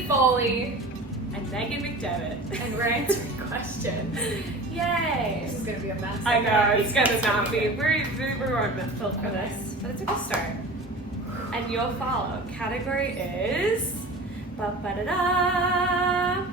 Brittany Foley and Meg and MVS. and we're answering questions. Yay! This is gonna be a mess. I know, it's gonna not be. We're not built for this, but it's a good start. And you'll follow. Category is... Ba-ba-da-da!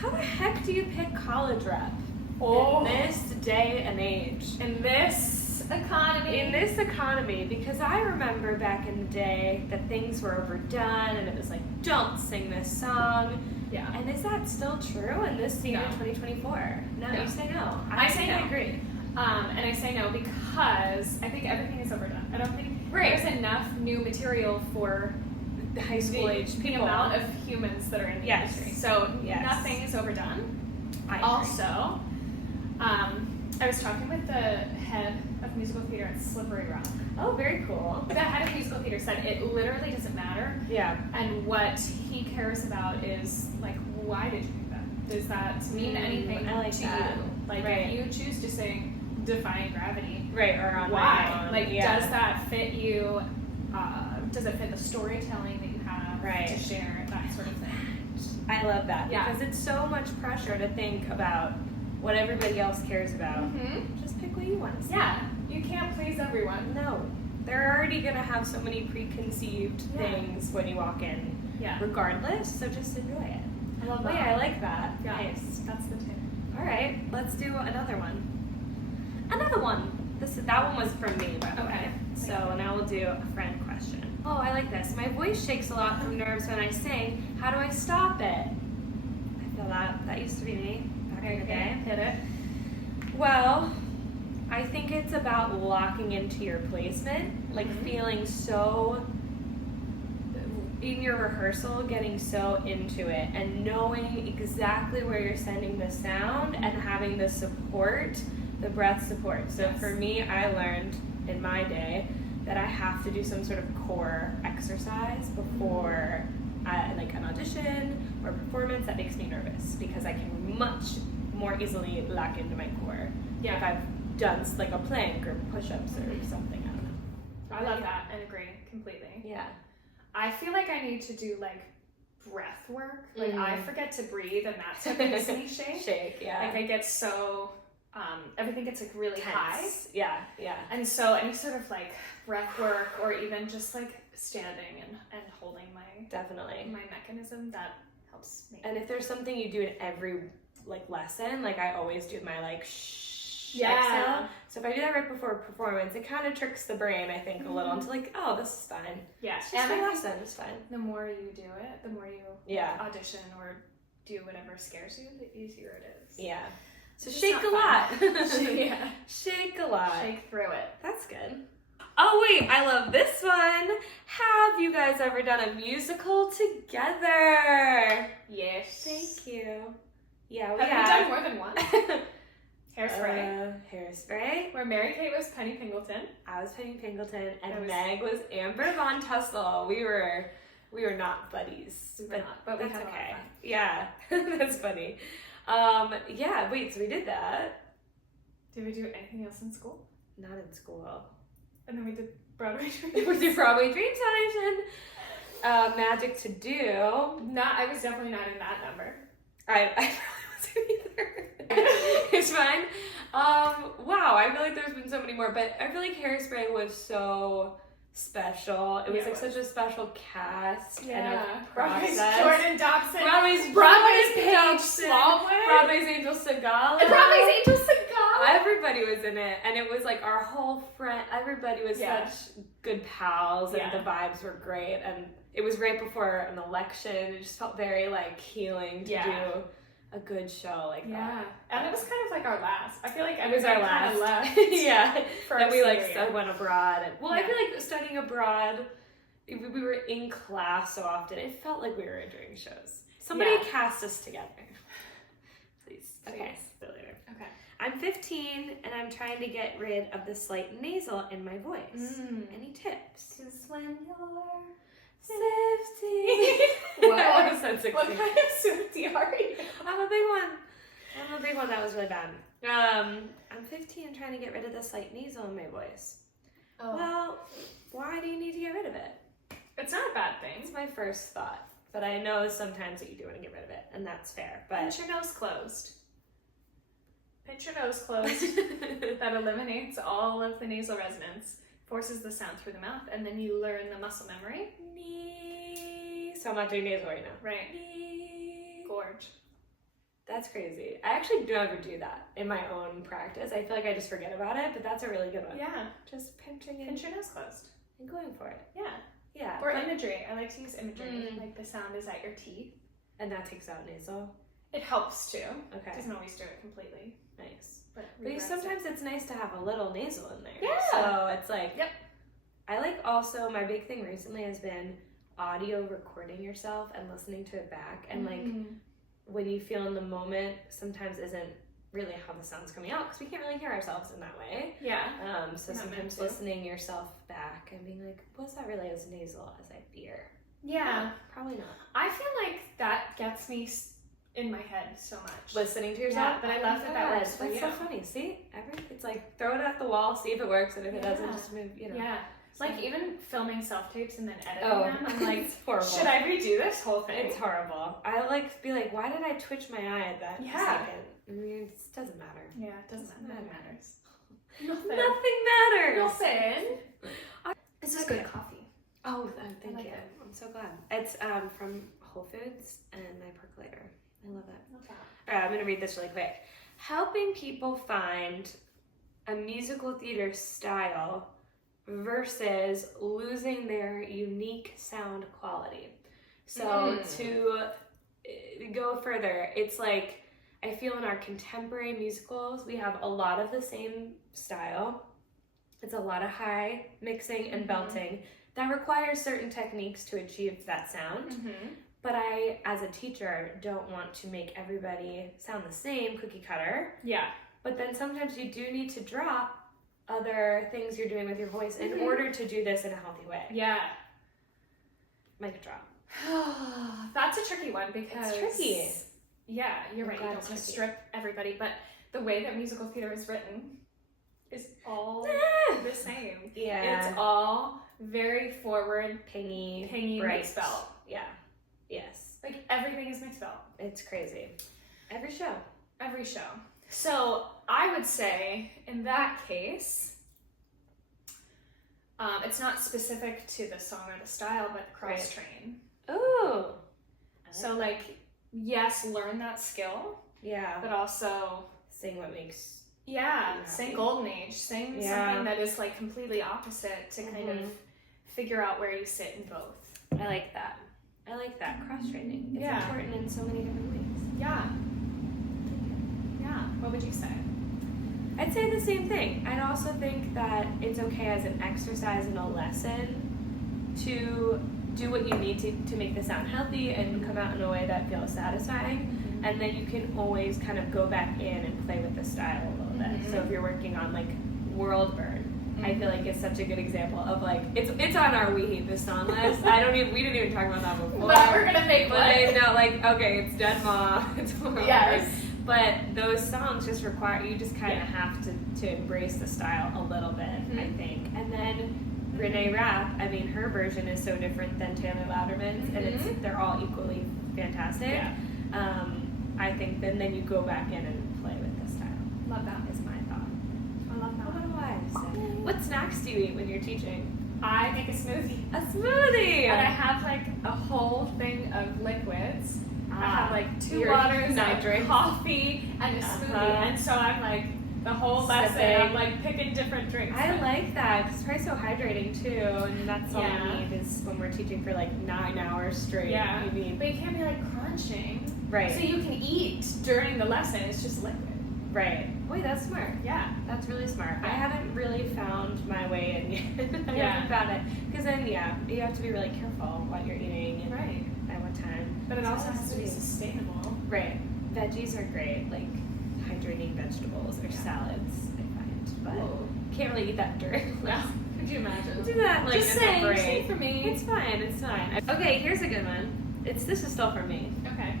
How the heck do you pick college rep in this day and age? In this economy. In this economy, because I remember back in the day that things were overdone and it was like, don't sing this song. Yeah. And is that still true in this year, No. 2024? No, No. you say no. I say no. I agree. And I say no because I think everything is overdone. I don't think Right. there's enough new material for The high school age the people. amount of humans that are in the Yes. industry. So Yes. nothing is overdone. I agree. Also, I was talking with the head of musical theater at Slippery Rock. Oh, very cool. The head of musical theater said it literally doesn't matter. Yeah. And what he cares about is, like, why did you do that? Does that mean anything I like to that. you? Like, Right. if you choose to sing Defying Gravity, Right, or on why? my own. Like, yeah. does that fit you? Does it fit the storytelling that you have Right. to share? That sort of thing. I love that Yeah. because it's so much pressure to think about what everybody else cares about. Mm-hmm. Just pick what you want to see. Yeah, you can't please everyone. No. They're already going to have so many preconceived Yeah. things when you walk in, Yeah, regardless, so just enjoy it. I love Oh, that. yeah, I like that. Yeah. Nice. That's the tip. All right, let's do another one. Another one. That one was from me, by the way. Okay. So now we'll do a friend question. Oh, I like this. My voice shakes a lot from nerves when I sing. How do I stop it? I feel that. That used to be me back in the day. Hit it. Well, I think it's about locking into your placement, like Mhm. feeling so in your rehearsal, getting so into it and knowing exactly where you're sending the sound and having the support, the breath support. So Yes. for me, I learned in my day that I have to do some sort of core exercise before like an audition or performance that makes me nervous because I can much more easily lock into my core Yeah. if I've done like a plank or push-ups or something. I don't know. I love that and agree completely. Yeah. I feel like I need to do like breath work. Like Mhm. I forget to breathe and that's what makes me shake. Shake, yeah. Like I get so, everything gets like really high. Tense. Yeah, yeah. And so any sort of like breath work or even just like standing and holding Definitely. my mechanism, that helps me. And if there's something you do in every like lesson, like I always do my like shh Yeah. exhale. So if I do that right before a performance, it kind of tricks the brain, I think, a little into like, oh, this is fine. Yeah. It's just And a I think lesson, it's fine. the more you do it, the more you Yeah. audition or do whatever scares you, the easier it is. Yeah. So It's shake not a lot. fun. Yeah. Shake a lot. Shake through it. That's good. Oh wait, I love this one. Have you guys ever done a musical together? Yes. Thank you. Yeah, we Have have. you done more than one? Hairspray. Hairspray. Where Mary Kate was Penny Pingleton. I was Penny Pingleton, I and was- Meg was Amber Von Tussle. We were not buddies, We were not, but we that's had a lot of okay. fun. Yeah, that's funny. Yeah. Wait, so we did that. Did we do anything else in school? Not in school. And then we did Broadway We Dreams. did Broadway Dreams audition. Magic to Do. I was definitely not in that number. I probably wasn't either. It's fine. Wow, I feel like there's been so many more, but I feel like Hairspray was so special. It was Yeah, like it such a special cast and a Broadway's process. Jordan Dobson. Broadway's Paige Paige Smallwood. Broadway's Angel Segal. And Broadway's Angel Segal. Everybody was in it, and it was like our whole friend. Everybody was Yeah. such good pals, and Yeah. the vibes were great. And it was right before an election. It just felt very like healing to Yeah. do a good show like Yeah. that. And it was kind of like our last. I feel like It was our everybody kind last. of left. Yeah. For Then our we like senior year. went abroad. And, well, I Yeah. feel like studying abroad, we were in class so often. It felt like we were doing shows. Somebody Yeah. cast us together. Please. Okay. See you later. Okay. I'm 15 and I'm trying to get rid of the slight nasal in my voice. Any tips? Because when you're 15. What? I almost said 16. What kind of Swiftie are you? I'm a big one. That was really bad. I'm 15 and trying to get rid of the slight nasal in my voice. Oh. Well, why do you need to get rid of it? It's not a bad It's thing. my first thought. But I know sometimes that you do want to get rid of it, and that's fair. But Pinch your nose closed. Pinch your nose closed. That eliminates all of the nasal resonance, forces the sound through the mouth, and then you learn the muscle memory. So I'm not doing nasal right now. Right. Gorge. That's crazy. I actually do never do that in my own practice. I feel like I just forget about it, but that's a really good one. Yeah. Just pinching it Pinch your nose closed. and going for it. Yeah. Yeah. Or imagery. I like to use imagery. Mm. Like the sound is at your teeth. And that takes out nasal. It helps too. Okay. It doesn't always do it completely. Nice. But Sometimes it's nice to have a little nasal in there. Yeah. So it's like, yep. I like also, my big thing recently has been audio recording yourself and listening to it back. And like, when you feel in the moment, sometimes isn't really how the sound's coming out because we can't really hear ourselves in that way. Yeah. So Not meant sometimes to. listening yourself back and being like, was that really as nasal as I fear? Yeah. Probably not. I feel like that gets me in my head so much. Listening to yourself? Yeah, but I love that works for That's you. so funny. See? It's like, throw it at the wall, see if it works, and if it doesn't, just move, Yeah. Like even filming self-tapes and then editing Oh, them, I'm like, it's horrible. should I redo this whole thing? It's horrible. I like be like, why did I twitch my eye at that second? I mean, it doesn't matter. Yeah, it doesn't matter. Nothing matters. Nothing matters. Nothing. This is good coffee. Oh, thank like you. it. I'm so glad. It's from Whole Foods and my percolator. I love it. Love that. All right, I'm gonna read this really quick. Helping people find a musical theater style versus losing their unique sound quality. So to go further, it's like I feel in our contemporary musicals, we have a lot of the same style. It's a lot of high mixing and belting that requires certain techniques to achieve that sound. But I, as a teacher, don't want to make everybody sound the same, cookie cutter. Yeah. But then sometimes you do need to drop other things you're doing with your voice in order to do this in a healthy way. Yeah. Mic drop. That's a tricky one because It's tricky. Yeah, you're right. You glad don't it's want to tricky. strip everybody, but the way that musical theater is written is all the same. Yeah. It's all very forward, pingy, bright spell. Yeah. Yes. Like everything is mixed spell. It's crazy. Every show. Every show. So I would say in that case, it's not specific to the song or the style, but cross train. Ooh. So like, yes, learn that skill. Yeah. But also Sing what makes. sing Golden Age. Sing something that is like completely opposite to kind of figure out where you sit in both. I like that. Cross training. It's Yeah. important in so many different ways. Yeah. Yeah. What would you say? I'd say the same thing. I'd also think that it's okay as an exercise and a lesson to do what you need to make the sound healthy and come out in a way that feels satisfying. And then you can always kind of go back in and play with the style a little bit. So if you're working on like World Burn, I feel like it's such a good example of like it's on our We Hate This Song list. We didn't even talk about that before. But we're gonna make one. I know, like, okay, it's Dead Ma, it's World Yes. Burn. But those songs just require you just kind of have to embrace the style a little bit, I think. And then Renee Rapp, I mean, her version is so different than Taylor Louderman's, and they're all equally fantastic. Yeah. I think then you go back in and play with the style. Love that. Is my thought. I love that. What do I say? What snacks do you eat when you're teaching? I make a smoothie. A smoothie! And I have like a whole thing of liquids. I have like 2 Your waters, night a drinks. coffee, and a smoothie. And so I'm like, the whole lesson, Sipping. I'm like picking different drinks. I like that because it's probably so hydrating too, and that's all Yeah. we need is when we're teaching for like 9 hours straight. Yeah. You need But you can't be like crunching. right, So you can eat during the lesson, it's just liquid. right. Wait, that's smart. Yeah. That's really smart. I haven't really found my way in yet. I Yeah. haven't found it because then you have to be really careful what you're eating and Right. at what time. But it So also that's has to be sweet. sustainable. Right. Veggies are great, like hydrating vegetables or salads, I find. But Whoa. can't really eat that during No. Could you imagine? do that like Just in saying, the break. same for me. It's fine, it's fine. Okay, here's a good one. This is still for me. Okay.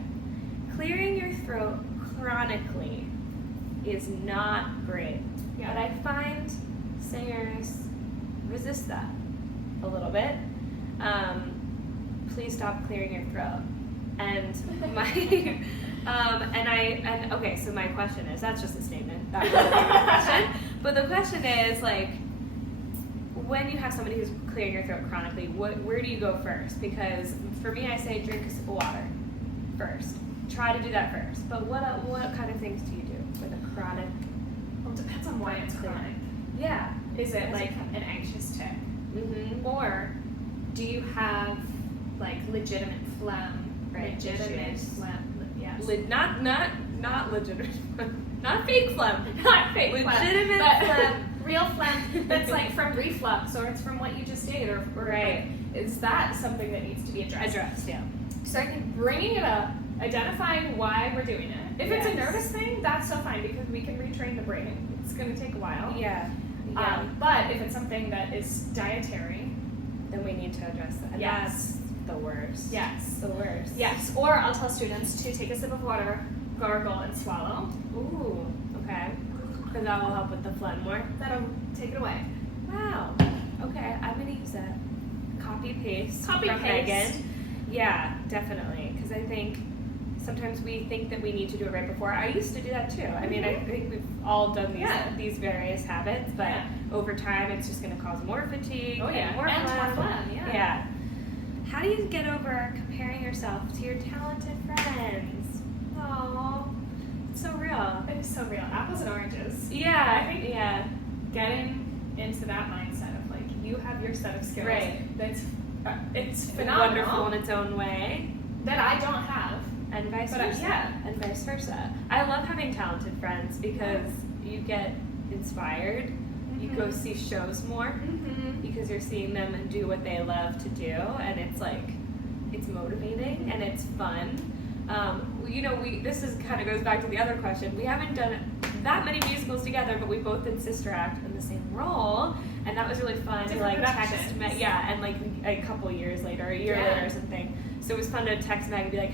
Clearing your throat chronically is not great. Yeah. But I find singers resist that a little bit. please stop clearing your throat. And my okay, so my question is, that's just a statement. That wasn't even a question. But the question is, like, when you have somebody who's clearing your throat chronically, where do you go first? Because for me, I say drink a sip of water first. Try to do that first. But what kind of things do you do with a chronic? Well, it depends on why it's chronic. Yeah. Is it like an anxious tick? Mm-hmm. Or do you have like legitimate phlegm? Right. Legitimate phlegm. Yes. Not legitimate. Not fake phlegm. Not fake legitimate phlegm. phlegm. Real phlegm that's like from reflux, or it's from what you just ate, or right. Like, is that something that needs to be addressed? Yeah. So I think bringing it up, identifying why we're doing it. If it's a nervous thing, that's so fine because we can retrain the brain. It's going to take a while. Yeah. But if it's something that is dietary, then we need to address that. And yes. That's the worst. Yes. The worst. Yes. Or I'll tell students to take a sip of water, gargle, and swallow. Ooh. Okay. Because that will help with the phlegm more. That'll take it away. Wow. Okay. I'm gonna use that. Copy paste. Copy from paste. Megan. Yeah, definitely. Because I think sometimes we think that we need to do it right before. I used to do that too. I mean, I think we've all done these various habits, but over time, it's just going to cause more fatigue. Oh yeah. And more phlegm. Yeah. How do you get over comparing yourself to your talented friends? Oh, it's so real. It is so real. Apples and oranges. Yeah. I think getting into that mindset of like you have your set of skills. Right. That's it's phenomenal. Wonderful in its own way. That I don't have. And vice versa. And vice versa. I love having talented friends because you get inspired. You go see shows more because you're seeing them do what they love to do, and it's like it's motivating and it's fun. This is kind of goes back to the other question. We haven't done that many musicals together, but we both did Sister Act in the same role, and that was really fun to like text Meg. Yeah, and like a couple years later, a year later or something. So it was fun to text Meg and be like,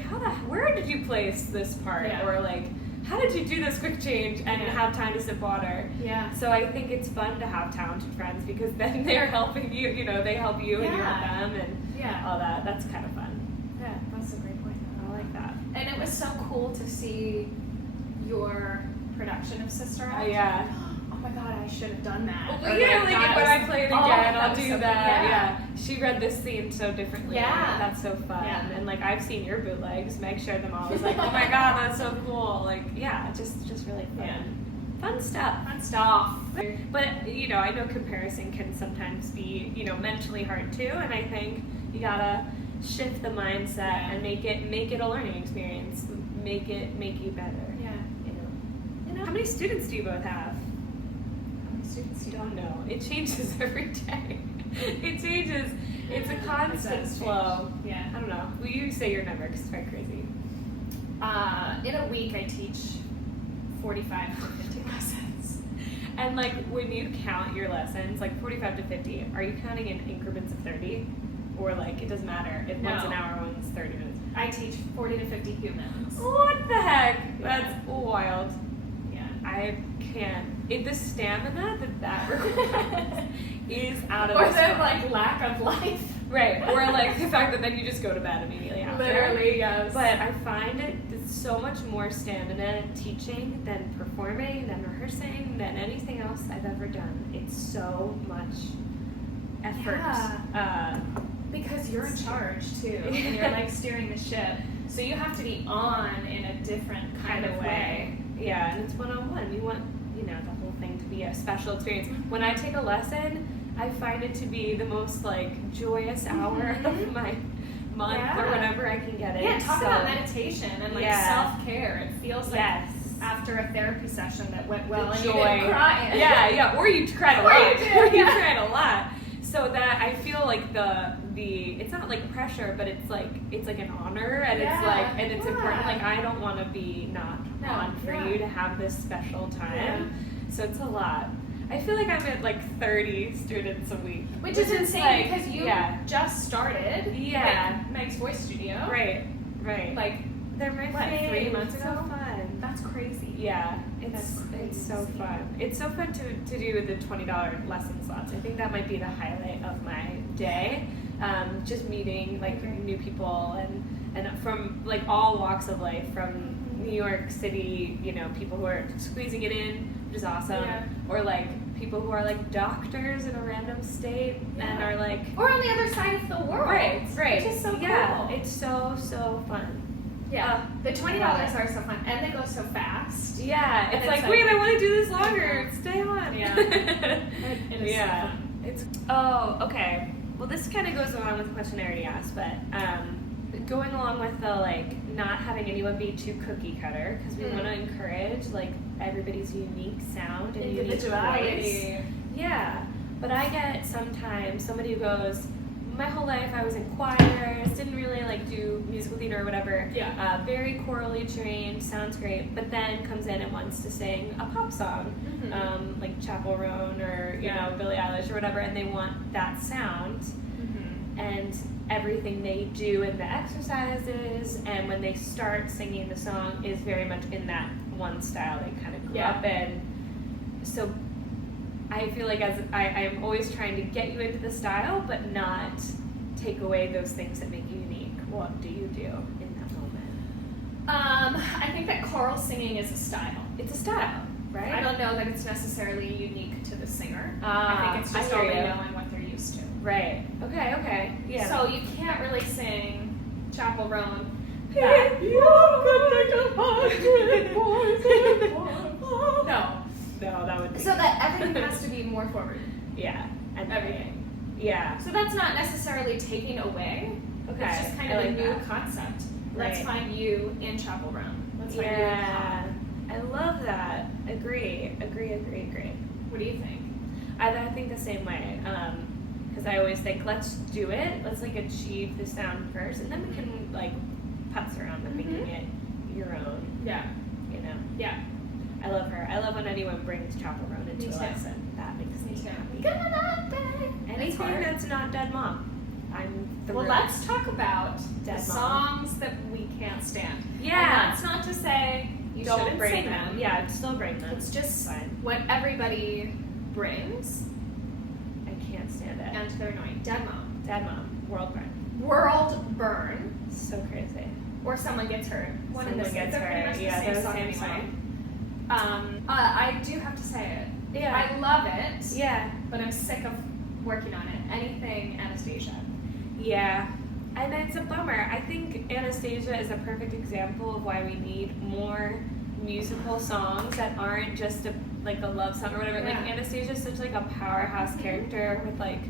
where did you place this part? Yeah. Or like, how did you do this quick change and have time to sip water? Yeah. So I think it's fun to have talented friends because then they're helping you, they help you and you help them and all that. That's kind of fun. Yeah, that's a great point. I like that. And it was so cool to see your production of Sister Act. Yeah. Oh my god, I should have done that. Well, yeah, like when I play it again, I'll do that. Yeah. She read this scene so differently. Yeah. That's so fun. Yeah. And like I've seen your bootlegs. Meg shared them all. I was like, oh my god, that's so cool. Like, just really fun. Yeah. Fun stuff. Fun stuff. But I know comparison can sometimes be, mentally hard too. And I think you gotta shift the mindset and make it a learning experience. Make you better. Yeah. How many students do you both have? Students you don't know. It changes every day. It changes. It's a constant flow. Yeah. I don't know. Well, you say your number because it's quite crazy. In a week, I teach 45 to 50 lessons. And like when you count your lessons, like 45 to 50, are you counting in increments of 30? Or like it doesn't matter if one's an hour, one's 30 minutes? I teach 40 to 50 humans. What the heck? That's wild. Yeah. I can't. The stamina that requires is out of or this the world. like lack of life. Right. Or like the fact that then you just go to bed immediately after. Literally, yes. But I find it's so much more stamina teaching than performing, than rehearsing, than anything else I've ever done. It's so much effort. Yeah. Because you're in charge too, and you're like steering the ship. So you have to be on in a different kind of way. Yeah, and it's one-on-one. You want, the whole thing to be a special experience. When I take a lesson, I find it to be the most like joyous hour of my month or whenever I can get it. Yeah, talk about meditation and like self-care. It feels like after a therapy session that went well and you didn't cry. Yeah, or you cried a lot. You cried a lot. So that I feel like the it's not like pressure, but it's like an honor, and it's like, and it's important. Like I don't want to be not on for you to have this special time. So it's a lot. I feel like I'm at like 30 students a week, which is insane because you just started. Yeah, Meg's Voice Studio. Right. Like they're my 3 months ago. So fun. That's crazy. Yeah, That's it's so crazy. fun. It's so fun to do the $20 lesson slots. I think that might be the highlight of my day. Just meeting like new people and from like all walks of life, from New York City, you know, people who are squeezing it in, which is awesome, or like people who are like doctors in a random state and are like, or on the other side of the world, right, which is so cool. It's so fun. Yeah, the $20 are so fun, and they go so fast. Yeah, it's like, wait, I want to do this longer. Stay on. Yeah, it is so fun. It's okay. Well, this kind of goes along with the question I already asked, but going along with the like not having anyone be too cookie cutter, because we want to encourage like everybody's unique sound and unique voice. Yeah, but I get sometimes somebody who goes, my whole life I was in choirs, didn't really like do musical theater or whatever. Yeah. Very chorally trained, sounds great, but then comes in and wants to sing a pop song, like Chapel Roan or you know Billie Eilish or whatever, and they want that sound. And everything they do in the exercises and when they start singing the song is very much in that one style they kind of grew up in. So I feel like as I am always trying to get you into the style, but not take away those things that make you unique. What do you do in that moment? I think that choral singing is a style. It's a style, right? I don't know that it's necessarily unique to the singer. I think it's just all they know and what they're used to. Right. Okay. Yeah. So you can't really sing Chapel Roan. No, that would be. So that everything has to be more forward. Yeah. And everything. Yeah. So that's not necessarily taking away. Okay. It's just kind of a new concept. Let's find you in Chapel Roan. Let's find you in pop. I love that. Agree. What do you think? I think the same way. Because I always think, let's do it. Let's like achieve the sound first, and then we can like putz around with making it your own. Yeah. You know. Yeah. I love her. I love when anyone brings Chapel Roan into a lesson. That makes me happy. Anything that's not Dead Mom. Well, let's talk about the songs that we can't stand. Yeah. And that's not to say you shouldn't sing them. Yeah, still bring them. It's just what everybody brings. I can't stand it. And they're annoying. Dead Mom. World Burn. World Burn. So crazy. Or Someone Gets Hurt. Someone Gets Hurt. Yeah, they're the same song. I do have to say it. Yeah. I love it. Yeah. But I'm sick of working on it. Anything Anastasia. Yeah. And it's a bummer. I think Anastasia is a perfect example of why we need more musical songs that aren't just a love song or whatever. Yeah. Like Anastasia is such like a powerhouse character with like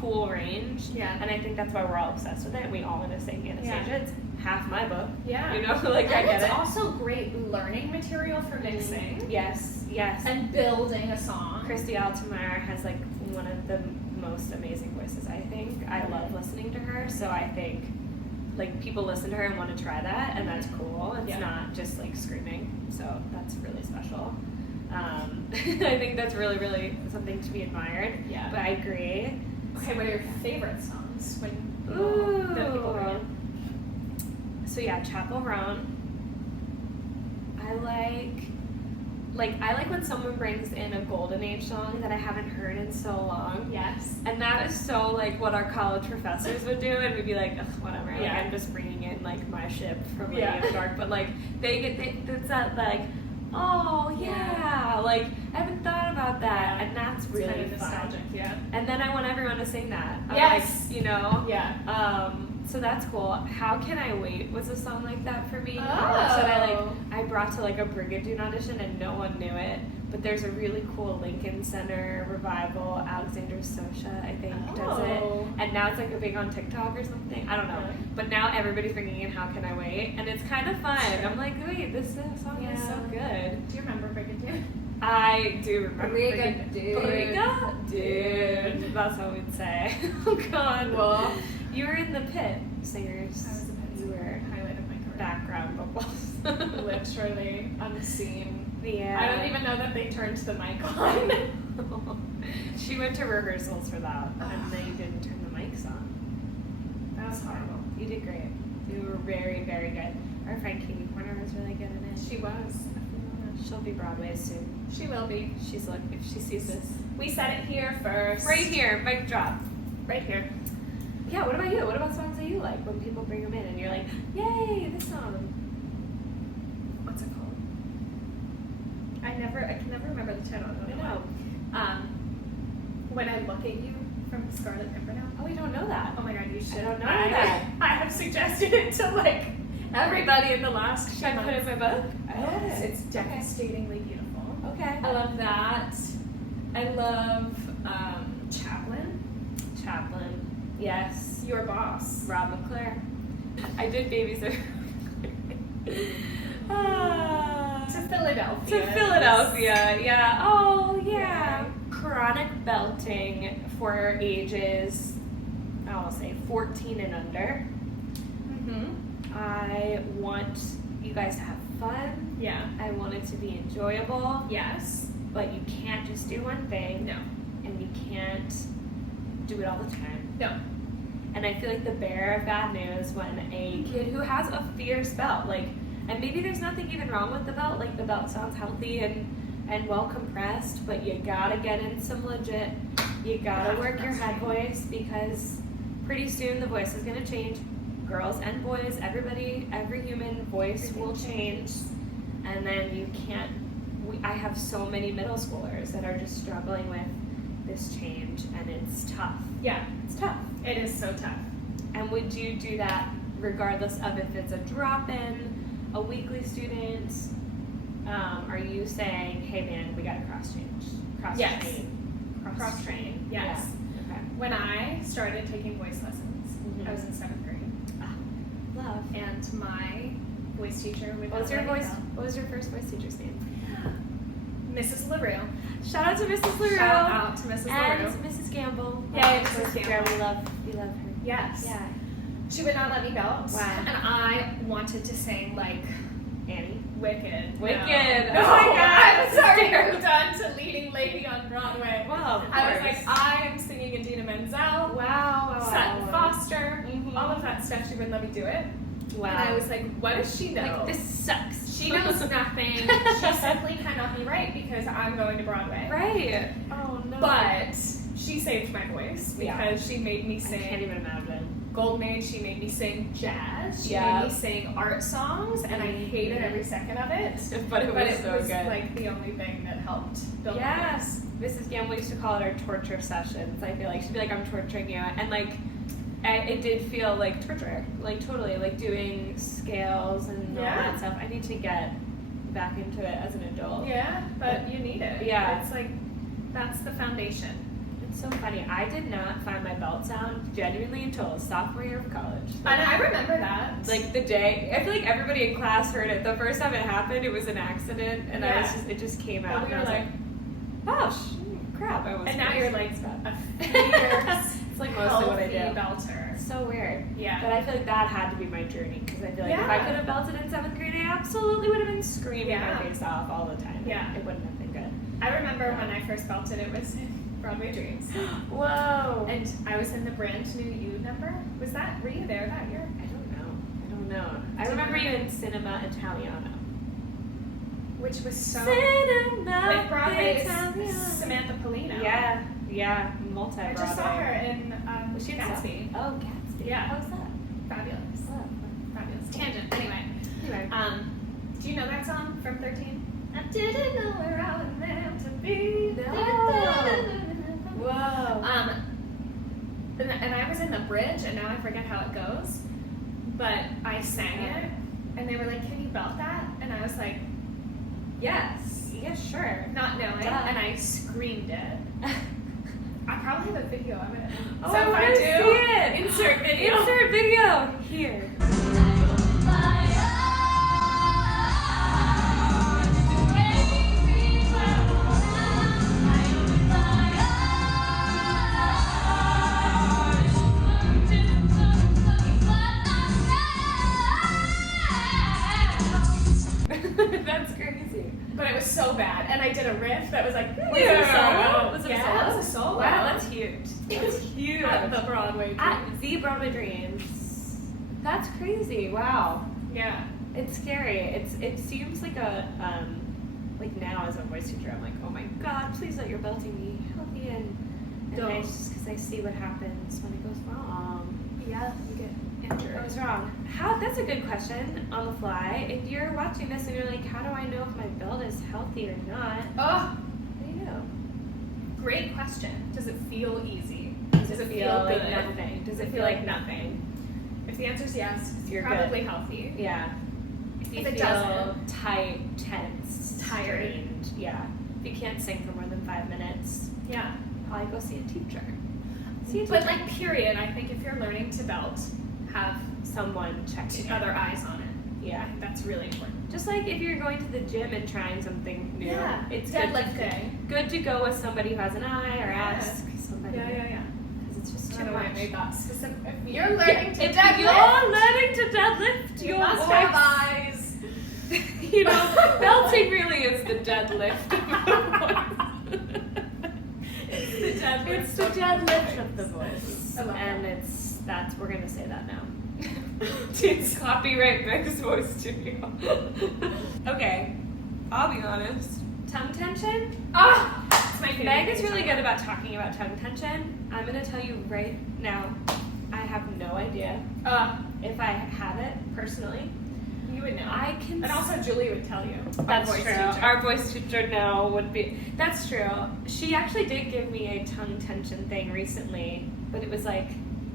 cool range. Yeah. And I think that's why we're all obsessed with it. We all want to sing Anastasia. It's half my book. Yeah. You know, like and I get it. It's also great learning material for mixing. Yes. And building a song. Christy Altemeyer has like one of the most amazing voices, I think. I love listening to her, so I think like people listen to her and want to try that, and that's cool. It's not just like screaming, so that's really special. I think that's really, really something to be admired. Yeah. But I agree. Okay, what are your favorite songs when people bring in? So yeah, Chapel Roan. I like when someone brings in a golden age song that I haven't heard in so long. Yes. And that is so like what our college professors would do, and we'd be like, ugh, whatever. Like Yeah. I'm just bringing in like my ship from Lady in the Dark, but like it's that like, oh yeah, like I haven't thought about that, and that's really kind of fun. nostalgic. Yeah. And then I want everyone to sing that. Yes. Like, you know. Yeah. So that's cool. How Can I Wait was a song like that for me. Oh. That I brought to like a Brigadoon audition and no one knew it. But there's a really cool Lincoln Center revival. Alexander Sosha, I think, does it. And now it's like a big on TikTok or something. I don't know. But now everybody's bringing in How Can I Wait, and it's kind of fun. I'm like, wait, this song is so good. Do you remember Brigadoon? I do remember Brigadoon. Dude, that's what we'd say. Oh God. Well, you were in the pit, singers. I was the pit. You were highlight of my career. Background vocals. Literally unseen. Yeah. I don't even know that they turned the mic on. She went to rehearsals for that, and they didn't turn the mics on. That was horrible. You did great. You were very, very good. Our friend Katie Corner was really good in it. She was. She'll be Broadway soon. She will be. She's like, if she sees this. We said it here first. Right here, mic drop. Right here. Yeah, what about you? What about songs that you like when people bring them in and you're like, yay, this song? What's it called? I can never remember the title. I know. When I Look at You from Scarlet Pimpernel. Oh, we don't know that. Oh my god, you should. I don't know that. I have suggested it to like everybody in the last Should I put it in my book? Yes, it's devastatingly beautiful. Okay. I love that. I love Chaplin. Chaplin. Yes. Your Boss. Rob McClure. I did babysitter. To Philadelphia. To Philadelphia, yeah. Oh, yeah. Chronic belting for ages, I'll say 14 and under. Mm-hmm. I want you guys to have fun. Yeah. I want it to be enjoyable. Yes. But you can't just do one thing. No. And you can't do it all the time. No. And I feel like the bearer of bad news when a kid who has a fierce belt, like, and maybe there's nothing even wrong with the belt, like the belt sounds healthy and well compressed, but you gotta get in some legit, you gotta work your head voice because pretty soon the voice is gonna change. Girls and boys, everybody, every human voice will change. And then you can't, I have so many middle schoolers that are just struggling with this change and it's tough. Yeah. It's tough. It is so tough. And would you do that regardless of if it's a drop-in, a weekly student? Are you saying, hey man, we gotta cross-change? Cross-train? Cross-train, yes. Yeah. Okay. When I started taking voice lessons, I was in 7th grade. Love. And my voice teacher would What was your first voice teacher's name? Mrs. LaRue. Shout out to Mrs. LaRue. Shout out to Mrs. And LaRue. Mrs. Gamble. Yay, Mrs. Gamble. We love her. Yes. Yeah. She would not let me belt. Wow. And I wanted to sing like Annie. Wicked. Wicked. No. Oh my God. I was already Hysterical. moved on to leading lady on Broadway. Wow. Of I was course. like, I am singing Idina Menzel, Wow. Sutton Foster, Mhm. all of that stuff. She wouldn't let me do it. Wow. And I was like, what does she know? Like, this sucks. She knows nothing. She simply cannot be right because I'm going to Broadway. Right. Oh no. But she saved my voice because she made me I sing can't even imagine. Gold Maid. She made me sing jazz. She Yeah. made me sing art songs, and I hated every second of it. But it was so good. Like the only thing that helped build my Yes. Mrs. Gamble used to call it our torture sessions. I feel like she'd be like, I'm torturing you. And like, it did feel like torture. Like totally, like doing scales and all Yeah. that stuff. I need to get back into it as an adult. Yeah, but you need it. Yeah. It's like, that's the foundation. It's so funny. I did not find my belt sound genuinely until sophomore year of college. And I remember that. Like the day, I feel like everybody in class heard it. The first time it happened, it was an accident, and it just came out. And we I were was like, oh crap! I was. and now you're like stuff. a fierce, It's like mostly what I do. belter. So weird. Yeah. But I feel like that had to be my journey because I feel like if I Yeah. could have belted in 7th grade, I absolutely would have been screaming Yeah. my face off all the time. Yeah. It wouldn't have been good. I remember when I first belted, it was in Broadway Dreams. Whoa. And I was in the Brand New You number. Were you there that year? I don't know. I remember you in Cinema Italiano. Which was so... Cinema Like Broadway's Italiano. Samantha Polino. Yeah, multi-Broadway. I just saw her in Was she in Gatsby. Oh, Gatsby. Yeah. How was that? Fabulous. Oh. Fabulous. Tangent. Anyway. Anyway. Do you know that song from 13? I didn't know where I was meant to be. No. Whoa. And I was in the bridge, and now I forget how it goes. But I sang it, and they were like, "Can you belt that?" And I was like, "Yes." Yeah, sure. Not knowing, Duh. and I screamed it. I probably have a video of it. Oh, So I if wanna I do, see it. insert video. Insert video here. That's crazy. But it was so bad, and I did a riff that was like, Was it a solo? Was it a solo? It was a solo. Wow, that's huge. That's huge. At the Broadway. At the Broadway Dreams. That's crazy. Wow. Yeah. It's scary. It seems like like now as a voice teacher, I'm like, oh my God, please let your belting be healthy and nice, just because I see what happens when it goes wrong. Yeah, you get injured. What was wrong? That's a good question on the fly. If you're watching this and you're like, how do I know if my belt is healthy or not? Oh, What do you do? great question. Does it feel easy? Does it feel good? like nothing? Does it feel like nothing? If the answer is yes, You're probably good. healthy. Yeah. If you If it feel doesn't, tight, tense, tired. strained, yeah. If you can't sing for more than 5 minutes, Yeah. probably go see a teacher. But like, period, I think if you're learning to belt, have Someone checking other eyes on it. Yeah. I think that's really important. Just like if you're going to the gym and trying something new, it's deadlifting. good to go with somebody who has an eye or Yeah. ask somebody. Yeah. Because it's just too By the way, I much. made that specific. If you're learning to If deadlift, you're learning to deadlift, you your must voice. have eyes. You know, belting really is the deadlift of It's the deadlift of the voice. I love And that. we're gonna say that now. It's copyright Meg's Voice Studio. Okay, I'll be honest. Tongue tension? Ah, it's my favorite. Meg is thing to really talk good about talking about tongue tension. I'm gonna tell you right now, I have no idea about. if I have it personally. You would know. I can. And also, Julie would tell you. That's Our voice true. teacher. Our voice teacher now would be. That's true. She actually did give me a tongue tension thing recently, but it was like,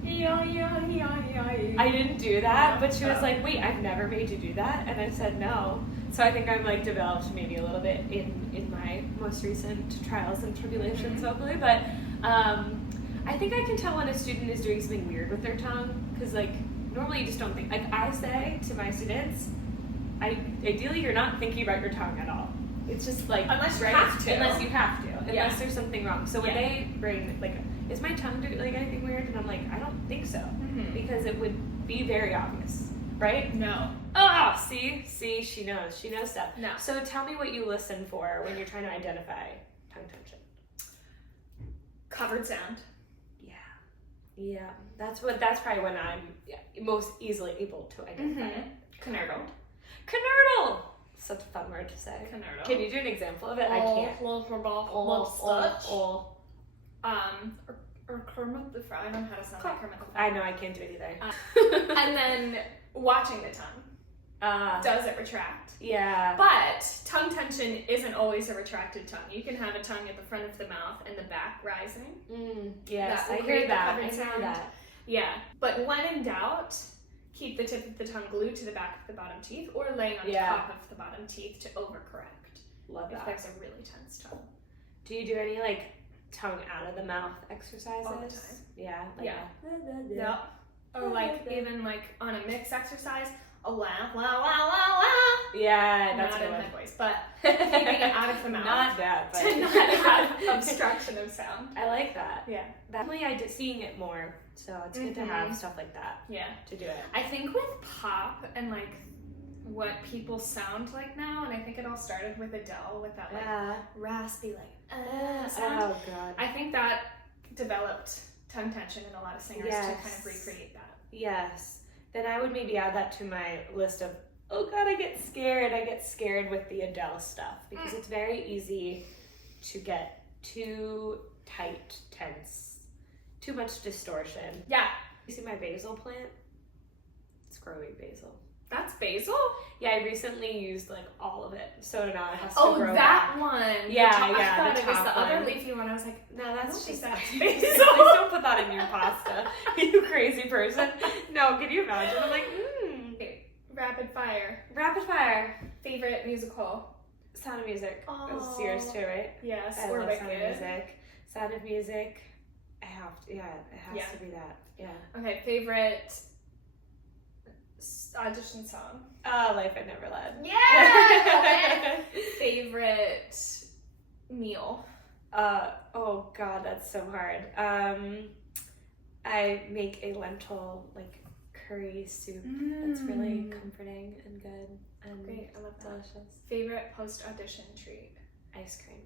I didn't do that. But she was like, wait, I've never made you do that, and I said no. So I think I'm like developed maybe a little bit in my most recent trials and tribulations, hopefully. But I think I can tell when a student is doing something weird with their tongue, because like normally you just don't think. Like I say to my students, ideally you're not thinking about your tongue at all. It's just like Unless you have to. Unless you have to. Unless Yeah. there's something wrong. So when they bring like, is my tongue doing like anything weird? And I'm like, I don't think so, because it would be very obvious, right? No. Oh, see, she knows stuff. No. So tell me what you listen for when you're trying to identify tongue tension. Covered sound. Yeah, that's probably when I'm most easily able to identify it. Canoodled. Canoodle! Such a fun word to say. Canoodle. Can you do an example of it? I can't. Or Kermit the Frog. I don't know how to sound like Kermit the Frog. I know, I can't do it either. And then watching the tongue. Does it retract? Yeah. But tongue tension isn't always a retracted tongue. You can have a tongue at the front of the mouth and the back rising. Yes, That will I create hear the that. covered I hear sound. that. Yeah. But when in doubt, keep the tip of the tongue glued to the back of the bottom teeth or laying on top of the bottom teeth to overcorrect. Love that. If there's a really tense tongue. Do you do any like tongue out of the mouth exercises? All the time. Yeah. Yeah. Or like even like on a mix exercise, a wow. Yeah, that's not a in good my one. voice, but keeping it out of the mouth. Not that, but To not have obstruction of sound. I like that. Yeah. Definitely, I did seeing it more, so it's good to have stuff like that Yeah. to do it. I think with pop and like what people sound like now, and I think it all started with Adele with that like raspy sound. Oh god. I think that developed tongue tension in a lot of singers to kind of recreate that. Yes. Then I would maybe add that to my list of, oh god, I get scared. I get scared with the Adele stuff because it's very easy to get too tight, tense, too much distortion. Yeah. You see my basil plant? It's growing basil. That's basil? Yeah, I recently used like all of it, so now it has to Oh, grow that back. one. Yeah, I yeah, thought the it was top the other one. leafy one. I was like, No, that's just that Please basil. don't put that in your pasta, you crazy person. No, can you imagine? I'm like, Okay, rapid fire. Rapid fire. Favorite musical? Sound of Music. Oh. It's yours too, right? Yes. I or love Sound of Wicked. Music. Sound of Music. I have to, it has to be that. Yeah. Okay, favorite audition song? Life I Never Led. Yeah! Favorite meal? Oh god, that's so hard. I make a lentil like curry soup that's really comforting and good and Great, I love that. delicious. Favorite post-audition treat? Ice cream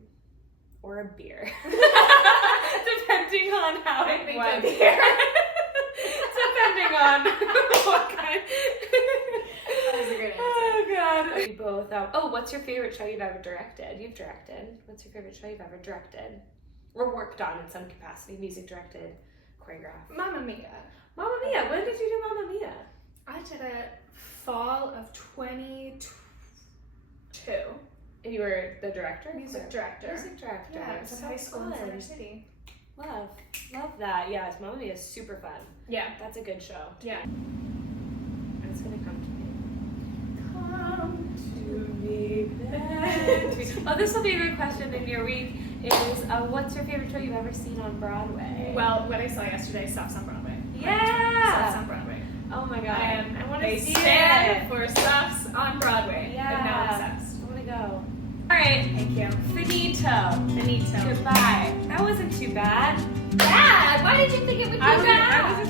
or a beer, depending on how I it think went. a beer. Depending on what kind. was a great answer. Oh god. We both. What's your favorite show you've ever directed? You've directed. What's your favorite show you've ever directed? Or worked on in some capacity? Music directed, choreographed. Mamma Mia. Mamma Mia. When did you do Mamma Mia? I did it fall of 2022. And you were the director? Music director. Music director. Yeah, it was in high school in Center City. Love that. Yeah, Mamma Mia is super fun. Yeah. That's a good show. Yeah. And it's gonna come to me. Come To me then. Oh, this will be a good question in your week. Is what's your favorite show you've ever seen on Broadway? Well, what I saw yesterday, Stuff's on Broadway. Yeah. Stuff's on Broadway. Oh my god. I want to see stand it. for Stuff's on Broadway. Yeah. I'm now obsessed. I want to go. All right. Thank you. Finito. Finito. Goodbye. That wasn't too bad. Bad? Why did you think it would be bad? I was